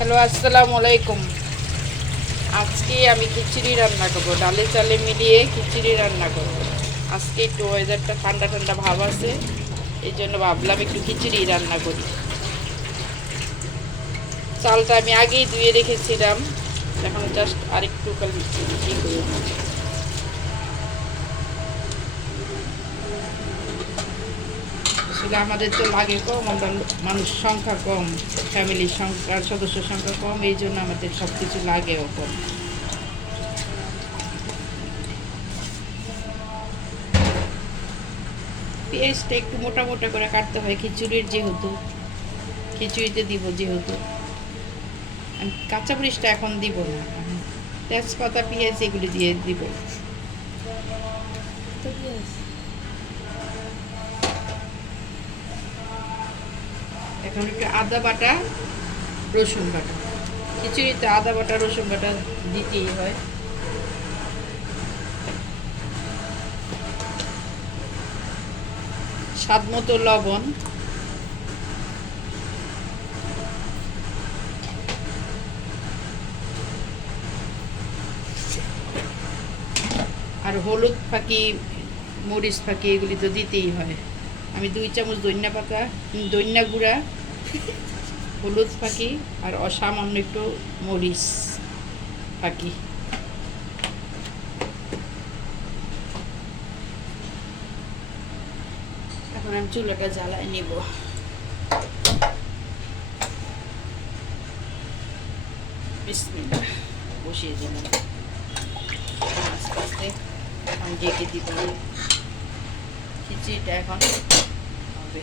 Hello, আসসালামু আলাইকুম। আজকে আমি খিচুড়ি রান্না করবো, ডালে চালে মিলিয়ে খিচুড়ি রান্না করব। আজকে একটু ওয়েদারটা ঠান্ডা ঠান্ডা ভাব আছে, এই জন্য ভাবলাম একটু খিচুড়ি রান্না করি। চালটা আমি আগেই ধুয়ে রেখেছিলাম, এখন জাস্ট আরেকটু খালি ই করে আসলে আমাদের তো লাগে কম, আমরা মানুষ সংখ্যা কম, ফ্যামিলির সংখ্যা সদস্য সংখ্যা কম, এই জন্য আমাদের সব কিছু লাগেও কম। পেঁয়াজটা একটু মোটা মোটা করে কাটতে হয় খিচুড়ির, যেহেতু খিচুড়িতে দিব, যেহেতু আমি কাঁচামরিচটা এখন দিব না, তেজপাতা পেঁয়াজ এগুলি দিয়ে দিব। এখন একটু আদা বাটা, রসুন বাটা, খিচুড়িতে আদা বাটা রসুন বাটা দিতেই হয়। স্বাদ মতো লবণ, আর হলুদ ফাঁকি, মরিচ ফাঁকি এগুলি তো দিতেই হয়। আমি 2 চামচ ধনিয়া গুঁড়া, হলুদ ফাঁকি আর অসামান্য একটু মরিচ ফাঁকি। এখন আমি চুলাটা জ্বালায় নিব। বিসমিল্লাহ, বসিয়ে দিলাম। আস্তে আস্তে এখন ঢেকে দিব, খিচুড়িটা এখন হবে।